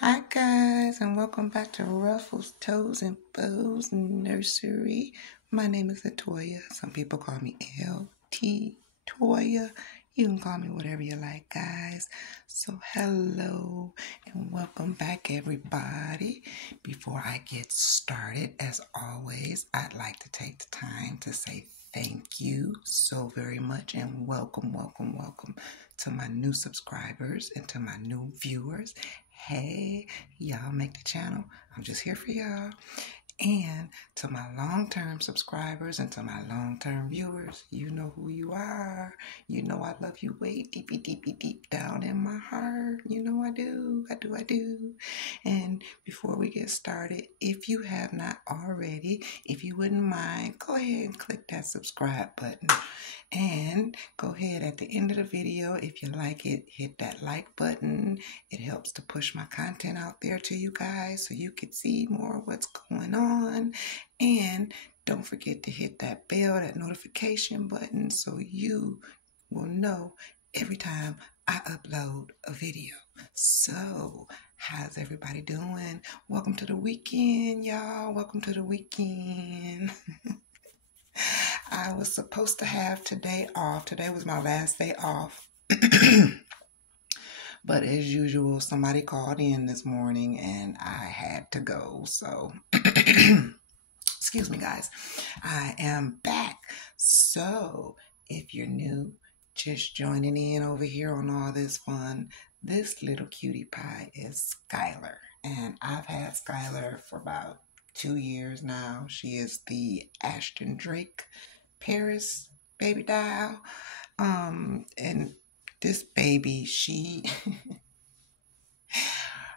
Hi guys, and welcome back to Ruffles, Toes, and Bows Nursery. My name is Latoya. Some people call me LT Toya. You can call me whatever you like, guys. So hello and welcome back, everybody. Before I get started, as always, I'd like to take the time to say thank you so very much and welcome to my new subscribers and to my new viewers. Hey, y'all make the channel. I'm just here for y'all. And to my long-term subscribers and to my long-term viewers, you know who you are. You know I love you way deep down in my heart. You know I do. And before we get started, if you have not already, if you wouldn't mind, go ahead and click that subscribe button. And go ahead at the end of the video, if you like it, hit that like button. It helps to push my content out there to you guys so you can see more of what's going on. And don't forget to hit that bell, that notification button, so you will know every time I upload a video. So, how's everybody doing? Welcome to the weekend, y'all. Welcome to the weekend. I was supposed to have today off. Today was my last day off. But as usual, somebody called in this morning and I had to go. So, excuse me, guys. I am back. So, if you're new, just joining in over here on all this fun, this little cutie pie is Skylar. And I've had Skylar for about 2 years now. She is the Ashton Drake Paris baby doll. And this baby,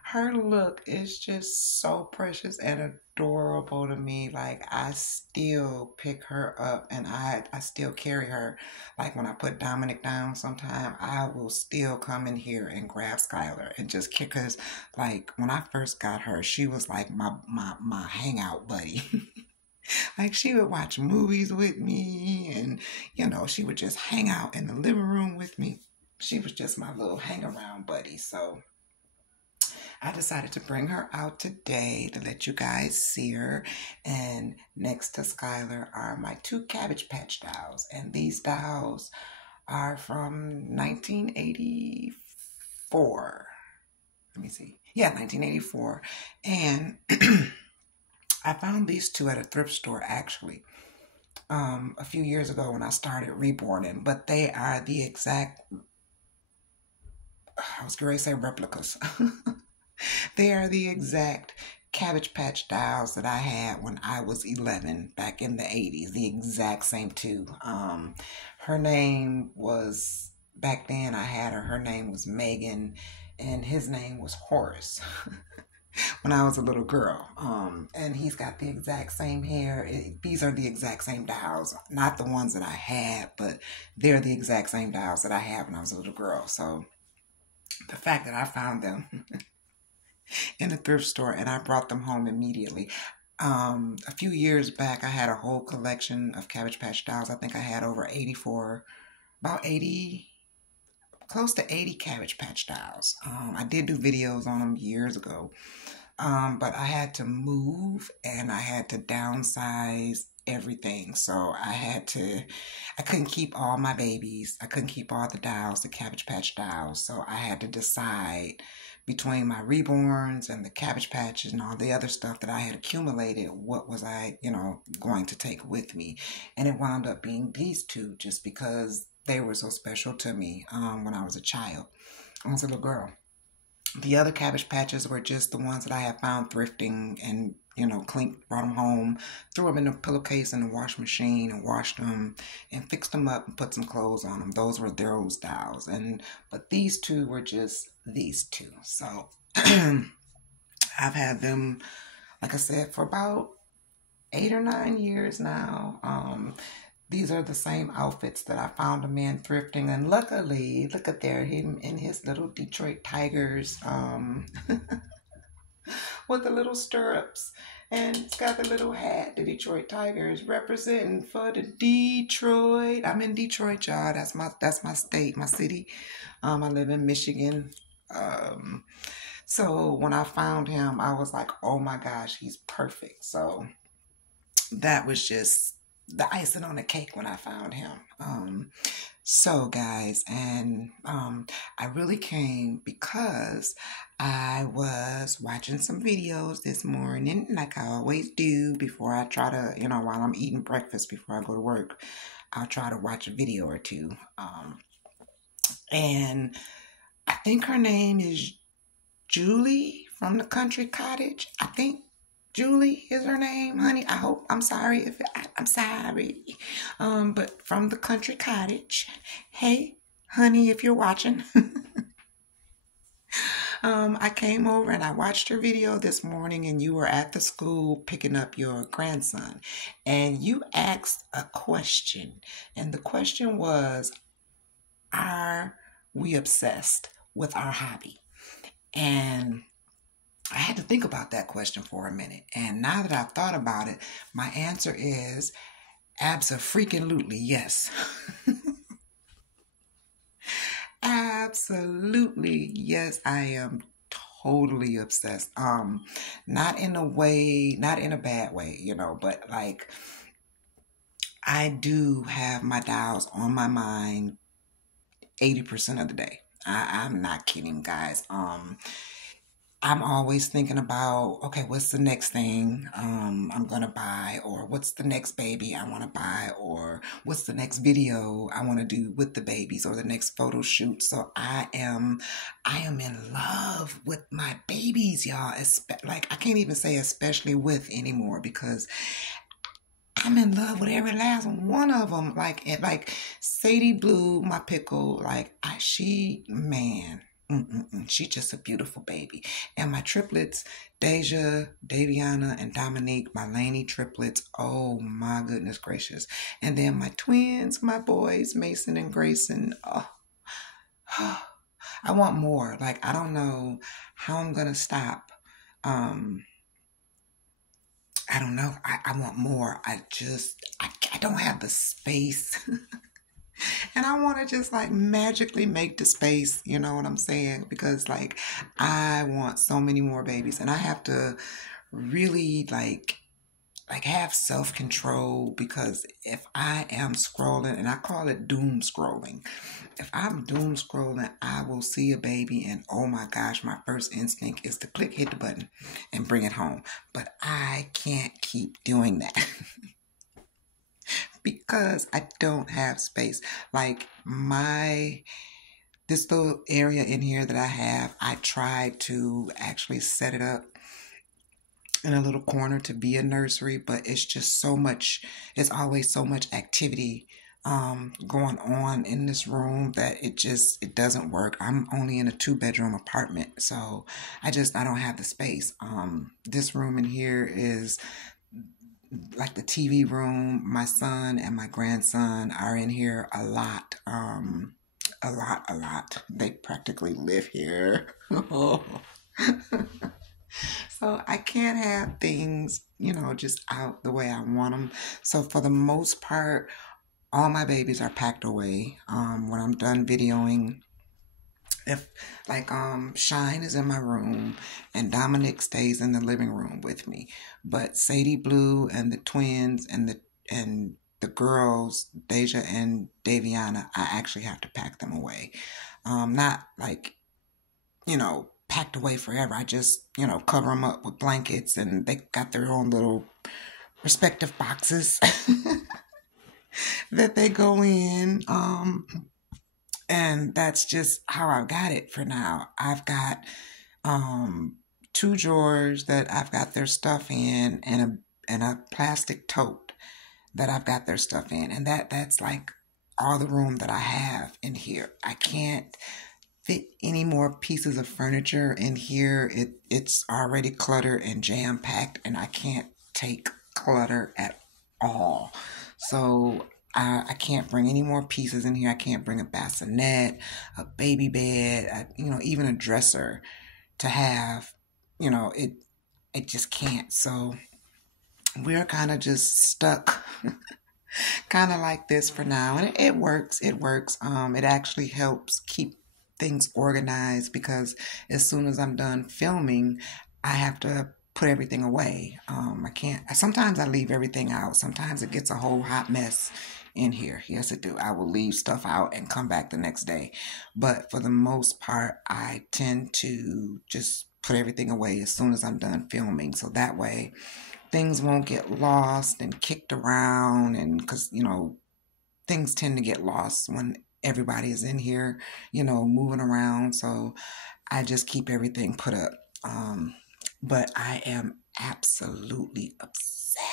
her look is just so precious and adorable to me. Like, I still pick her up and I still carry her. Like, when I put Dominic down sometime, I will still come in here and grab Skylar and just kick her. Like, when I first got her, she was like my hangout buddy. Like, she would watch movies with me and, she would just hang out in the living room with me. She was just my little hang around buddy. So I decided to bring her out today to let you guys see her. And next to Skylar are my 2 Cabbage Patch dolls. And these dolls are from 1984. Let me see. Yeah, 1984. And I found these 2 at a thrift store, actually, a few years ago when I started reborning. But they are the exact, I was going to say replicas. They are the exact Cabbage Patch dolls that I had when I was 11 back in the 80s. The exact same 2. Her name was, back then I had her, her name was Megan, and his name was Horace. When I was a little girl. And he's got the exact same hair. These are the exact same dolls. Not the ones that I had, but they're the exact same dolls that I had when I was a little girl. So the fact that I found them in the thrift store and I brought them home immediately. A few years back, I had a whole collection of Cabbage Patch dolls. I think I had over 84, about 80, close to 80 Cabbage Patch dolls. I did do videos on them years ago. But I had to move and I had to downsize everything. So I couldn't keep all my babies. I couldn't keep all the dolls, the Cabbage Patch dolls. So I had to decide between my reborns and the Cabbage Patches and all the other stuff that I had accumulated, what was I, going to take with me. And it wound up being these 2 just because they were so special to me when I was a child. I was a little girl. The other Cabbage Patches were just the ones that I had found thrifting and, brought them home, threw them in the pillowcase in the wash machine and washed them and fixed them up and put some clothes on them. Those were those dolls. But these 2 were just these 2. So I've had them, like I said, for about 8 or 9 years now. These are the same outfits that I found them in thrifting. And luckily, look at him in his little Detroit Tigers with the little stirrups. And it's got the little hat, the Detroit Tigers, representing for the Detroit. I'm in Detroit, y'all. That's my state, my city. I live in Michigan. So when I found him, I was like, oh my gosh, he's perfect. So that was just the icing on the cake when I found him. So guys, and I really came because I was watching some videos this morning, like I always do before I try to, while I'm eating breakfast before I go to work, I'll try to watch a video or two. And I think her name is Julie from the Country Cottage. I think Julie is her name, honey. I hope. I'm sorry if I'm sorry. But from the Country Cottage. Hey, honey, if you're watching. I came over and I watched your video this morning, and you were at the school picking up your grandson, and you asked a question, and the question was, are we obsessed with our hobby? And I had to think about that question for a minute. And now that I've thought about it, my answer is abso-freaking-lutely yes. Absolutely yes, I am totally obsessed. Not in a way, not in a bad way, but like I do have my dolls on my mind 80% of the day. I'm not kidding, guys. I'm always thinking about, okay, what's the next thing I'm going to buy, or what's the next baby I want to buy, or what's the next video I want to do with the babies, or the next photo shoot. So I am in love with my babies, y'all. Like, I can't even say especially with anymore, because I'm in love with every last one of them. Like Sadie Blue, my pickle, man. She's just a beautiful baby. And my triplets, Deja, Daviana, and Dominique, my Laney triplets. Oh my goodness gracious. And then my twins, my boys, Mason and Grayson. Oh, I want more. Like, I don't know how I'm going to stop. I don't know. I want more. I don't have the space. And I want to just like magically make the space, you know what I'm saying? Because like I want so many more babies, and I have to really like have self-control, because if I am scrolling, and I call it doom scrolling, if I'm doom scrolling, I will see a baby and oh my gosh, my first instinct is to hit the button and bring it home. But I can't keep doing that. Because I don't have space. Like this little area in here that I have, I tried to actually set it up in a little corner to be a nursery, but it's just so much, it's always so much activity going on in this room that it doesn't work. I'm only in a 2-bedroom apartment, so I don't have the space. This room in here is like the TV room. My son and my grandson are in here a lot. A lot. They practically live here. So I can't have things, just out the way I want them. So for the most part, all my babies are packed away. When I'm done videoing, if like Shine is in my room and Dominic stays in the living room with me, but Sadie Blue and the twins and the girls, Deja and Daviana, I actually have to pack them away. Not like, packed away forever. I just, cover them up with blankets, and they got their own little respective boxes that they go in. And that's just how I got it for now. I've got 2 drawers that I've got their stuff in, and a plastic tote that I've got their stuff in. And that's like all the room that I have in here. I can't fit any more pieces of furniture in here. It's already cluttered and jam-packed, and I can't take clutter at all. So I can't bring any more pieces in here. I can't bring a bassinet, a baby bed, even a dresser to have. It just can't. So we're kind of just stuck kind of like this for now. And it works. It works. It actually helps keep things organized, because as soon as I'm done filming, I have to put everything away. I can't, sometimes I leave everything out. Sometimes it gets a whole hot mess in here. Yes, it do. I will leave stuff out and come back the next day. But for the most part, I tend to just put everything away as soon as I'm done filming. So that way things won't get lost and kicked around. And because, things tend to get lost when everybody is in here, moving around. So I just keep everything put up. But I am absolutely obsessed